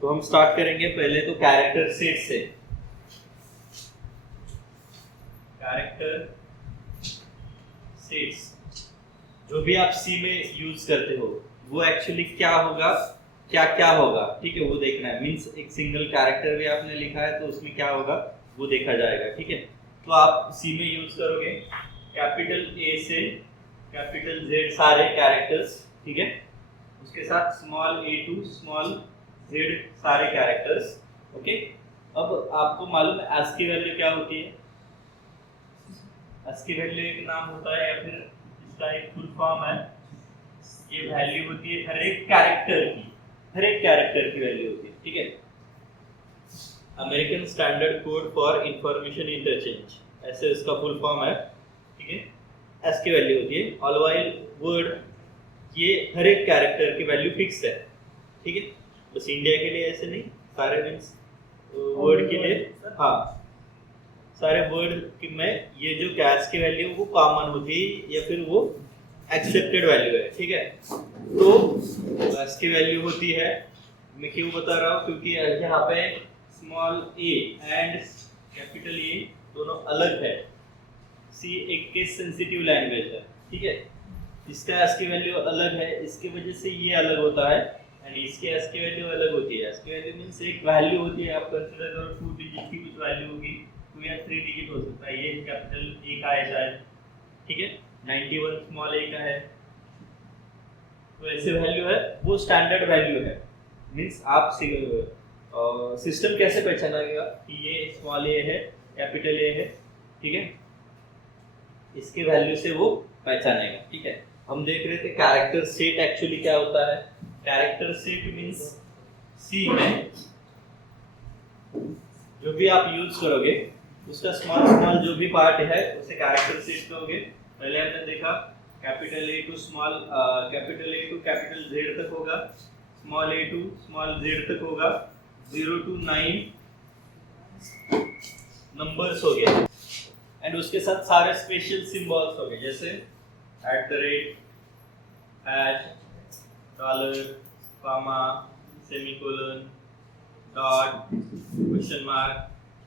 तो हम स्टार्ट करेंगे पहले तो कैरेक्टर सेट से। कैरेक्टर सेट्स जो भी आप सी में यूज करते हो वो एक्चुअली क्या होगा, क्या क्या होगा, ठीक है, वो देखना है। मींस एक सिंगल कैरेक्टर भी आपने लिखा है तो उसमें क्या होगा वो देखा जाएगा, ठीक है। तो आप सी में यूज करोगे कैपिटल ए से कैपिटल जेड सारे कैरेक्टर्स, ठीक है। उसके साथ small A to small Z सारे कैरेक्टर्स, ओके। अब आपको मालूम है ASCII वैल्यू क्या होती है? ASCII वैल्यू एक नाम होता है या फिर इसका एक फुल फॉर्म है। ये वैल्यू होती है हर एक कैरेक्टर की, हर एक कैरेक्टर की वैल्यू होती है, ठीक है। American standard code for information interchange, ऐसे इसका फुल फॉर्म है, ठीक है। ASCII वैल्यू होती है। ऑल वाइल वर्ड, ये हर एक कैरेक्टर की वैल्यू फिक्स है, ठीक है। बस इंडिया के लिए ऐसे नहीं, सारे मीन्स वर्ड के लिए, हाँ, सारे वर्ड में ये जो कैश की वैल्यू वो कॉमन होती है या फिर वो एक्सेप्टेड वैल्यू है, ठीक है। तो कैश की वैल्यू होती है, मैं क्यों बता रहा हूँ, क्योंकि यहाँ पे small A and capital A दोनों अलग है। सी एक केस सेंसिटिव लैंग्वेज है, ठीक है। इसका ASCII वैल्यू अलग है, इसकी वजह से ये अलग होता है एंड इसकी ASCII वैल्यू अलग होती है। ASCII वैल्यू मींस एक वैल्यू होती है, आप कंसीडर करो 2 डिजिट की कुछ वैल्यू होगी, 2 या 3 डिजिट हो सकता है। ये कैपिटल ए का है शायद, ठीक है। 91 स्मॉल ए का है, तो ऐसे वैल्यू है, वो स्टैंडर्ड वैल्यू है। मींस आप सिस्टम कैसे पहचानेगा कि ये स्मॉल ए है कैपिटल ए है, ठीक है, इसके वैल्यू से वो पहचानेगा, ठीक है। हम देख रहे थे कैरेक्टर सेट एक्चुअली क्या होता है। कैरेक्टर सेट मींस सी में जो भी आप यूज करोगे उसका स्मॉल स्मॉल जो भी पार्ट है उसे कैरेक्टर सेट कहोगे। पहले हमने देखा capital A to small capital A to capital Z तक होगा, small A to small Z तक होगा, 0 to 9 नंबर्स हो गए एंड उसके साथ सारे स्पेशल सिंबल्स हो गए, जैसे @ hash, dollar, comma, semicolon, dot, question mark,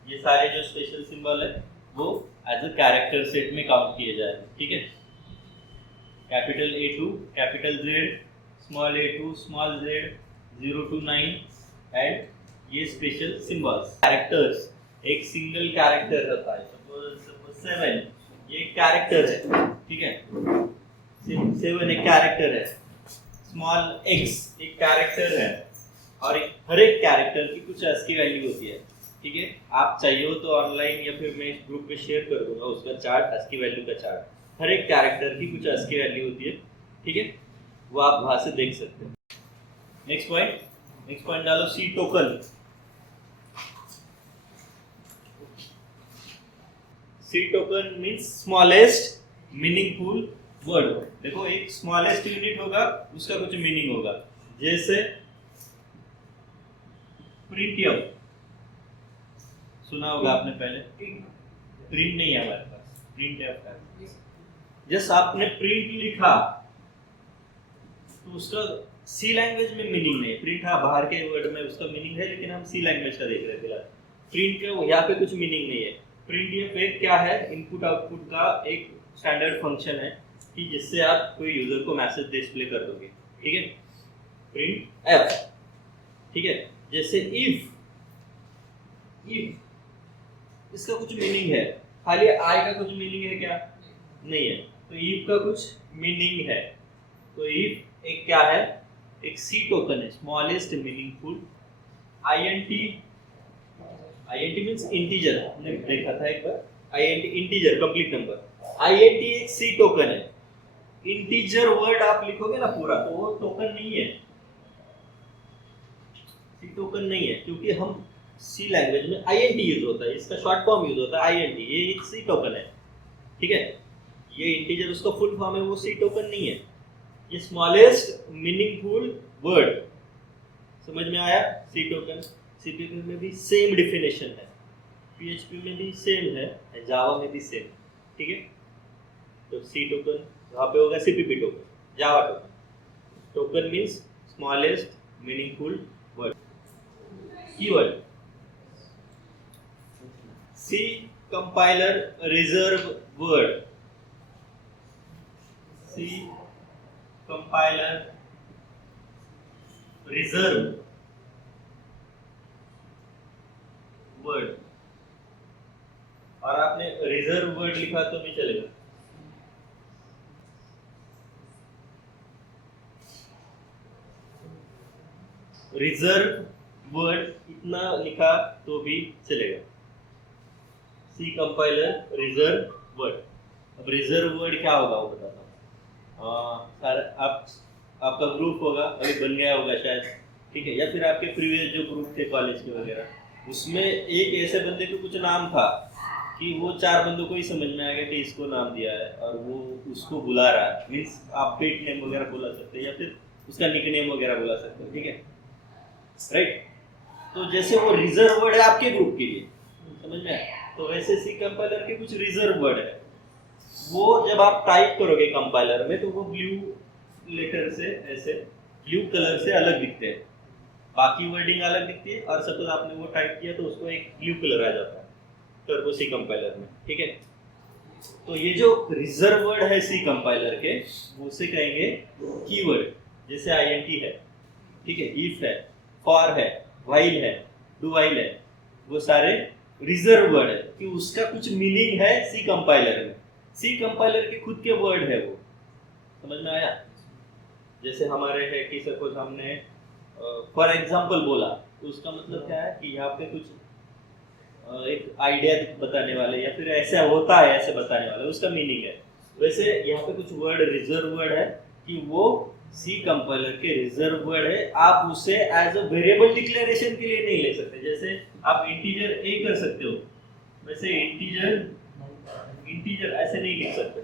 ये सारे जो स्पेशल सिंबल है वो एज अ कैरेक्टर सेट में काउंट किए जाएंगे, ठीक है। Capital A to capital Z small A to small Z 0 to 9 and ये स्पेशल सिंबल्स कैरेक्टर्स। एक सिंगल कैरेक्टर होता है, सपोज 7 ये कैरेक्टर है, ठीक है। 7 एक कैरेक्टर है, स्मॉल x एक कैरेक्टर है और हर एक कैरेक्टर की कुछ ASCII वैल्यू होती है, ठीक है। आप चाहिए हो तो ऑनलाइन या फिर मैं ग्रुप पे शेयर कर दूंगा उसका चार्ट, ASCII वैल्यू का चार्ट। हर एक कैरेक्टर की कुछ ASCII वैल्यू होती है, ठीक है, वो आप वहां से देख सकते हो। नेक्स्ट पॉइंट डालो C token. C token means smallest meaningful word. देखो एक स्मॉलेस्ट यूनिट होगा उसका कुछ मीनिंग होगा, जैसे प्रिंटियम सुना होगा आपने पहले। प्रिंट नहीं है हमारे पास, प्रिंट है। जैसे आपने प्रिंट लिखा तो उसका सी लैंग्वेज में मीनिंग नहीं है। प्रिंट हाँ बाहर के वर्ड में उसका मीनिंग है, लेकिन हम सी लैंग्वेज का देख रहे हैं फिलहाल। प्रिंट का यहाँ पे कुछ मीनिंग नहीं है। प्रिंट ये एक क्या है, इनपुट आउटपुट का एक स्टैंडर्ड फंक्शन है कि जिससे आप कोई यूजर को मैसेज डिस्प्ले कर दोगे, ठीक है। प्रिंट एफ, ठीक है। जैसे इफ इसका कुछ मीनिंग है, खाली आई का कुछ मीनिंग है क्या? नहीं है। तो इफ का कुछ मीनिंग है। तो इफ एक क्या है, एक सी टोकन है, smallest meaningful. INT means integer, हमने देखा था एक बार। INT integer complete number. INT एक सी टोकन है। इंटीजर वर्ड आप लिखोगे ना पूरा तो वो टोकन नहीं है, सी टोकन नहीं है, क्योंकि हम सी लैंग्वेज में आईएनटी यूज होता है, इसका शॉर्ट फॉर्म यूज होता है आईएनटी। ये एक सी टोकन है, ठीक है। ये इंटीजर उसका फुल फॉर्म है, वो सी टोकन नहीं है। ये स्मॉलेस्ट मीनिंगफुल वर्ड, समझ में आया? सी टोकन सी टोकन में भी सेम डिफिनेशन है, पीएचपी में भी सेम है, जावा में भी सेम, ठीक है। तो सी टोकन वहाँ पे होगा CPP token, Java token. Token means smallest meaningful word. Keyword C compiler reserve word C compiler reserve word और आपने रिजर्व वर्ड लिखा तो भी चलेगा। रिजर्व वर्ड इतना लिखा तो भी चलेगा। C compiler reserve word. अब रिजर्व वर्ड क्या होगा वो बताता हूँ। सर आपका ग्रुप होगा, अभी बन गया होगा शायद, ठीक है, या फिर आपके प्रीवियस जो ग्रुप थे कॉलेज के वगैरह, उसमें एक ऐसे बंदे को कुछ नाम था कि वो 4 बंदों को ही समझ में आ गया कि इसको नाम दिया है और वो उसको बुला रहा है। मीन्स आप पेट नेम वगैरह बुला सकते हैं या फिर उसका निकनेम वगैरह बुला सकते हो, ठीक है, राइट। तो जैसे वो रिजर्व वर्ड है आपके ग्रुप के लिए, समझ में आया, तो वैसे सी कंपाइलर के कुछ रिजर्व वर्ड है, वो जब आप टाइप करोगे कंपाइलर में तो वो ब्लू लेटर से, ऐसे ब्लू कलर से अलग दिखते हैं, बाकी वर्डिंग अलग दिखती है, और सपोज आपने वो टाइप किया तो उसको एक ब्लू कलर आ जाता है टर्बो सी कंपाइलर में, ठीक है। तो ये जो रिजर्व वर्ड है सी कंपाइलर के, वो उसे कहेंगे कीवर्ड। जैसे आईएनटी है, ठीक है, इफ है, फॉर है, व्हाइल है, डू व्हाइल है, वो सारे रिजर्व वर्ड है कि उसका कुछ मीनिंग है सी कंपाइलर में। सी कंपाइलर के खुद के वर्ड है वो, समझ में आया। जैसे हमारे है कि सपोज हमने फॉर एग्जाम्पल बोला तो उसका मतलब क्या है कि यहाँ पे कुछ एक आइडिया बताने वाले या फिर ऐसा होता है ऐसे बताने वाले, उसका मीनिंग है। वैसे यहाँ पे कुछ वर्ड रिजर्व वर्ड है कि वो सी कंपाइलर के रिजर्व वर्ड है, आप उसे एज अ वेरिएबल डिक्लेरेशन के लिए नहीं ले सकते। जैसे आप इंटीजर ए कर सकते हो, वैसे इंटीजर ऐसे नहीं लिख सकते,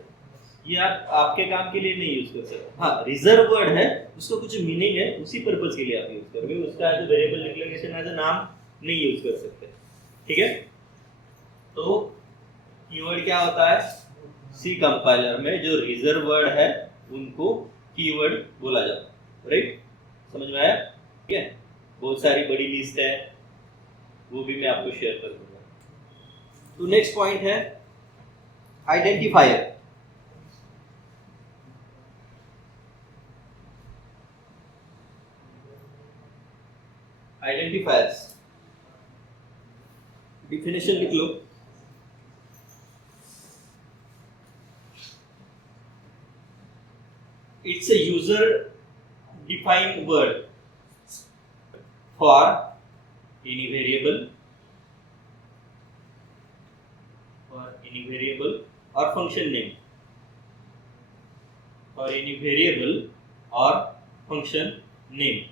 ये आप आपके काम के लिए नहीं यूज कर सकते। हाँ, रिजर्व वर्ड है, उसको कुछ मीनिंग है, उसी पर्पज के लिए आप यूज करोगे, उसका as a variable declaration as a नाम नहीं यूज कर सकते, ठीक है। तो कीवर्ड क्या होता है, सी कंपाइलर में जो रिजर्व वर्ड है उनको कीवर्ड बोला जाता है, राइट, समझ में आया, ठीक है। बहुत सारी बड़ी लिस्ट है, वो भी मैं आपको शेयर कर दूंगा। तो नेक्स्ट पॉइंट है आइडेंटिफायर। आइडेंटिफायर्स डिफिनेशन लिख लो। It's a user defined word for any variable or function name, for any variable or function name।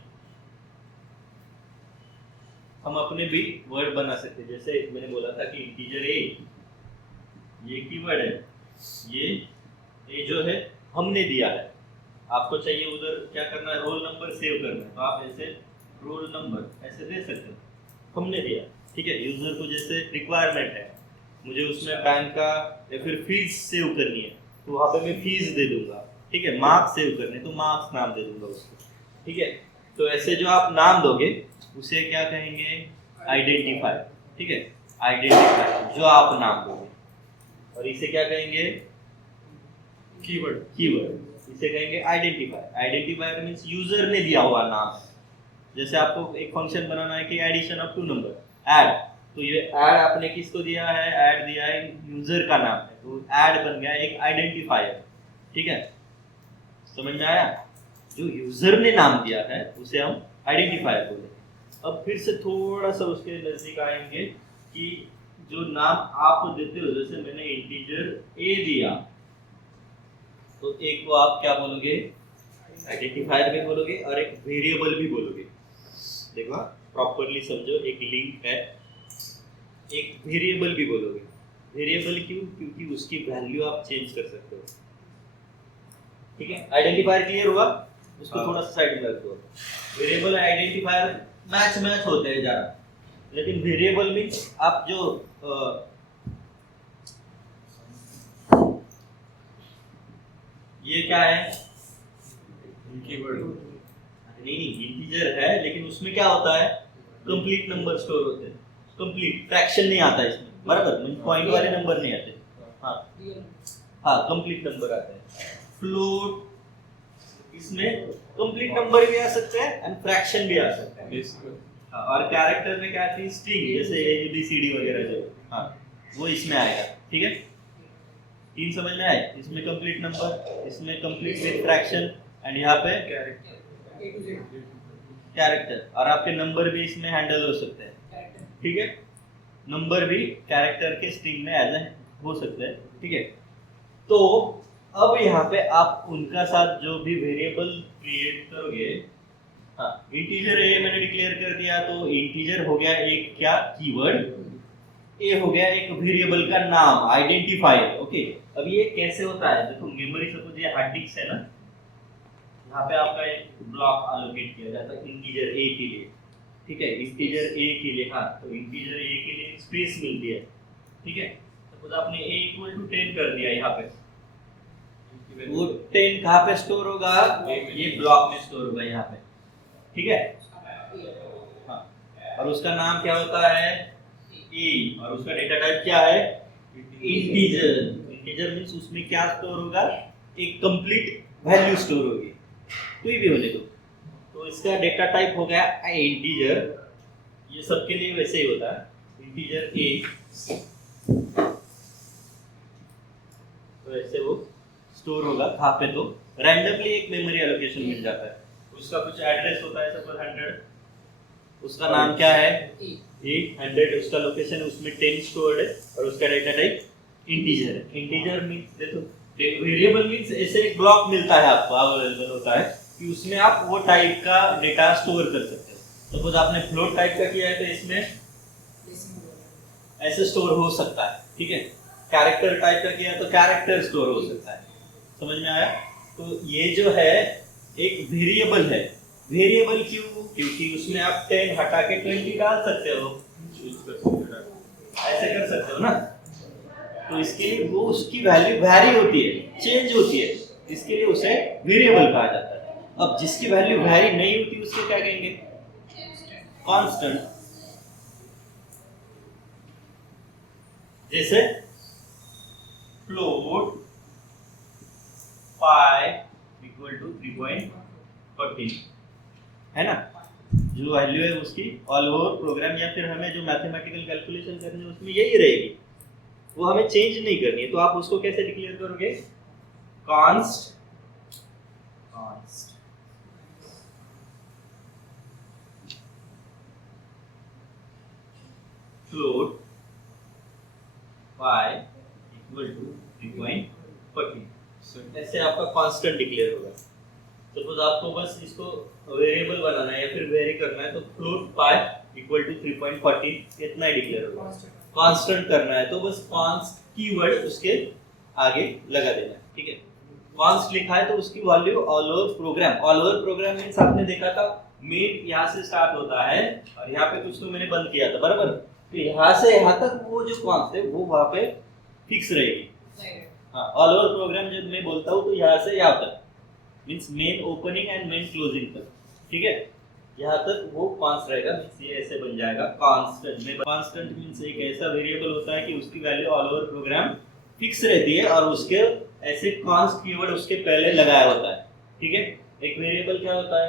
हम अपने भी वर्ड बना सकते हैं, जैसे मैंने बोला था कि इंटीजर ए, ये कीवर्ड है, ये जो है हमने दिया है, आपको चाहिए उधर क्या करना है, रोल नंबर सेव करना है, तो आप ऐसे रोल नंबर ऐसे दे सकते हो, हमने दिया, ठीक है। यूजर को जैसे रिक्वायरमेंट है, मुझे उसमें बैंक का या फिर फीस सेव करनी है तो वहाँ पे मैं फीस दे दूंगा, ठीक है। मार्क्स सेव करने तो मार्क्स नाम दे दूंगा उसको, ठीक है। तो ऐसे जो आप नाम दोगे उसे क्या कहेंगे, आइडेंटिफायर, ठीक है, आइडेंटिफायर जो आप नाम दोगे, और इसे क्या कहेंगे, कीवर्ड इसे कहेंगे आइडेंटिफायर। आइडेंटिफायर मींस यूजर ने दिया हुआ नाम। जैसे आपको एक फंक्शन बनाना है कि एडिशन ऑफ 2 नंबर, ऐड, तो ये ऐड आपने किसको दिया है, ऐड दिया है यूजर का नाम है, तो ऐड बन गया एक आइडेंटिफायर, ठीक है, समझ में आया। जो यूजर ने नाम दिया है उसे हम आइडेंटिफायर बोलेंगे। अब फिर से थोड़ा सा उसके नजदीक आएंगे कि जो नाम आप देते हो, जैसे मैंने इंटीजर ए दिया तो एक को आप क्या बोलोगे, आइडेंटिफायर भी बोलोगे और एक वेरिएबल भी बोलोगे। देखो प्रॉपर्ली समझो, एक लिंक है, एक वेरिएबल भी बोलोगे। वेरिएबल क्यों, क्योंकि उसकी वैल्यू आप चेंज कर सकते हो, ठीक है। आइडेंटिफायर क्लियर हुआ, उसको थोड़ा सा साइड में रख दो। वेरिएबल आइडेंटिफायर मैच होते हैं ज़्यादा, लेकिन वेरिएबल मीन्स आप जो ये क्या है, कीवर्ड नहीं इंटीजर है, लेकिन उसमें क्या होता है, कंप्लीट नंबर स्टोर होते हैं, कंप्लीट फ्रैक्शन नहीं आता इसमें, बराबर, मतलब पॉइंट वाले नंबर नहीं आते। हाँ हाँ, कंप्लीट नंबर आते हैं। फ्लोट, इसमें कंप्लीट नंबर भी आ सकते हैं एंड फ्रैक्शन भी आ सकते हैं। हाँ, और कैरेक्टर में क्या थी, स्ट्रिंग, जैसे ABCD वगैरह जो, हाँ वो इसमें आएगा। ठीक है, तीन समझ में आए, इसमें कंप्लीट नंबर, इसमें कंप्लीट विद फ्रैक्शन, एंड यहाँ पे कैरेक्टर, और आपके नंबर भी इसमें हैंडल हो सकते हैं। ठीक है, नंबर भी कैरेक्टर के स्ट्रिंग में एज हो सकते हैं। ठीक है, तो अब यहाँ पे आप उनका साथ जो भी वेरिएबल क्रिएट करोगे, हाँ इंटीजर ए मैंने डिक्लेयर कर दिया, तो इंटीजर हो गया एक क्या कीवर्ड, ए हो गया एक वेरिएबल का नाम, आइडेंटिफायर। ओके, अब ये कैसे होता है, देखो मेमोरी सपोज ये हार्ड डिस्क है ना, यहाँ पे आपका एक ब्लॉक एलोकेट किया जाता है इंटीजर ए के लिए। ठीक है, इंटीजर ए के लिए, हाँ तो इंटीजर ए के लिए स्पेस मिलती है। ठीक है, सपोज आपने a = 10 कर दिया, यहाँ पे वो 10 कहाँ पे स्टोर होगा, ये ब्लॉक में स्टोर होगा यहाँ पे। ठीक है, हाँ, और उसका नाम क्या होता है, a, और उसका डेटा टाइप क्या है, इंटीजर। इंटीजर मींस उसमें क्या स्टोर होगा, एक कंप्लीट वैल्यू स्टोर होगी, कोई भी होने दो। तो इसका डेटा टाइप हो गया इंटीजर, ये सबके लिए वैसे ही होता है, इंटीजर a, तो ऐसे वो स्टोर होगा कहाँ पे, तो रैंडमली एक मेमोरी एलोकेशन मिल जाता है, उसका कुछ एड्रेस होता है, सपोज 100, उसका नाम क्या है ए, 100 उसका लोकेशन है, उसमें 10 स्टोर्ड है, और उसका डेटा टाइप इंटीजर है। इंटीजर मींस देखो, वेरिएबल मींस ऐसे एक ब्लॉक मिलता है आपको, अवेलेबल होता है कि उसमें आप वो टाइप का डेटा स्टोर कर सकते हो। सपोज आपने फ्लोट टाइप का किया है, तो इसमें ऐसे स्टोर हो सकता है। ठीक है, कैरेक्टर टाइप का किया तो कैरेक्टर स्टोर हो सकता है। समझ में आया? तो ये जो है एक वेरिएबल है। वेरिएबल क्यों? क्योंकि उसमें आप 10 हटा के 20 डाल सकते हो, ऐसे कर सकते हो ना। तो इसके लिए वो उसकी वैल्यू वैरी होती है, चेंज होती है, इसके लिए उसे वेरिएबल कहा जाता है। अब जिसकी वैल्यू वैरी नहीं होती उसको क्या कहेंगे? कांस्टेंट। जैसे फ्लोट पाई इक्वल टू 3.14 है ना, जो वैल्यू है उसकी ऑल ओवर प्रोग्राम, या फिर हमें जो मैथमेटिकल कैलकुलेशन करनी है उसमें यही रहेगी, वो हमें चेंज नहीं करनी है। तो आप उसको कैसे डिक्लेयर करोगे? Const float pi equal to 3.14, ऐसे आपका कांस्टेंट डिक्लेयर होगा। सपोज आपको बस इसको वेरिएबल बनाना है या फिर वेरी करना है, तो फ्लोट पाई इक्वल टू 3.14 इतना ही डिक्लेयर होगा। कांस्टेंट करना है तो बस कांस्ट कीवर्ड उसके आगे लगा देना है। ठीक है, कांस्ट लिखा है तो उसकी value all over program, all over program means आपने देखा था मेन यहाँ से स्टार्ट होता है और यहाँ पे कुछ तो मैंने बंद किया था, बराबर। तो यहाँ से यहाँ तक वो जो कांस्ट है वो वहाँ पे फिक्स रहेगी। हाँ, ऑल ओवर प्रोग्राम जब मैं बोलता हूँ तो यहाँ से यहाँ तक means main opening and main closing तक। ठीक है, यहाँ तक वो कांस्ट रहेगा, मींस ये ऐसे बन जाएगा कांस्टेंट में। कांस्टेंट मींस एक ऐसा वेरिएबल होता है कि उसकी value all over program fix रहती है और उसके ऐसे कांस्ट कीवर्ड उसके पहले लगाया होता है। ठीक है, एक वेरिएबल क्या होता है,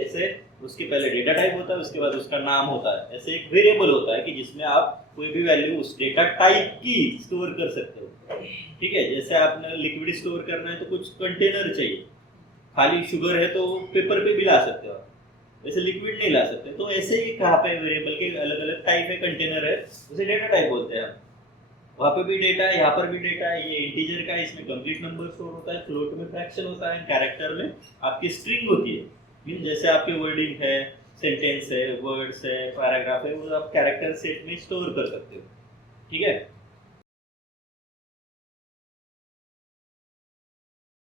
ऐसे उसके पहले डेटा टाइप होता है, उसके बाद उसका नाम होता है। ऐसे एक वेरिएबल होता है कि जिसमें आप कोई भी वैल्यू उस डेटा टाइप की स्टोर कर सकते हो। ठीक है, जैसे आपने लिक्विड स्टोर करना है तो कुछ कंटेनर चाहिए, खाली शुगर है तो पेपर पे भी ला सकते हो, वैसे लिक्विड नहीं ला सकते। तो ऐसे ही कहाँ पे वेरिएबल के अलग अलग टाइप है, कंटेनर है, उसे डेटा टाइप बोलते हैं। वहाँ पे भी डेटा है, यहाँ पर भी डेटा है। ये इंटीजर का, इसमें कंप्लीट नंबर स्टोर होता है, फ्लोट में फ्रैक्शन होता है, कैरेक्टर में आपकी स्ट्रिंग होती है। मीन जैसे आपके वर्डिंग है, सेंटेंस है, वर्ड्स है, पैराग्राफ है, वो आप कैरेक्टर सेट में स्टोर कर सकते हो। ठीक है,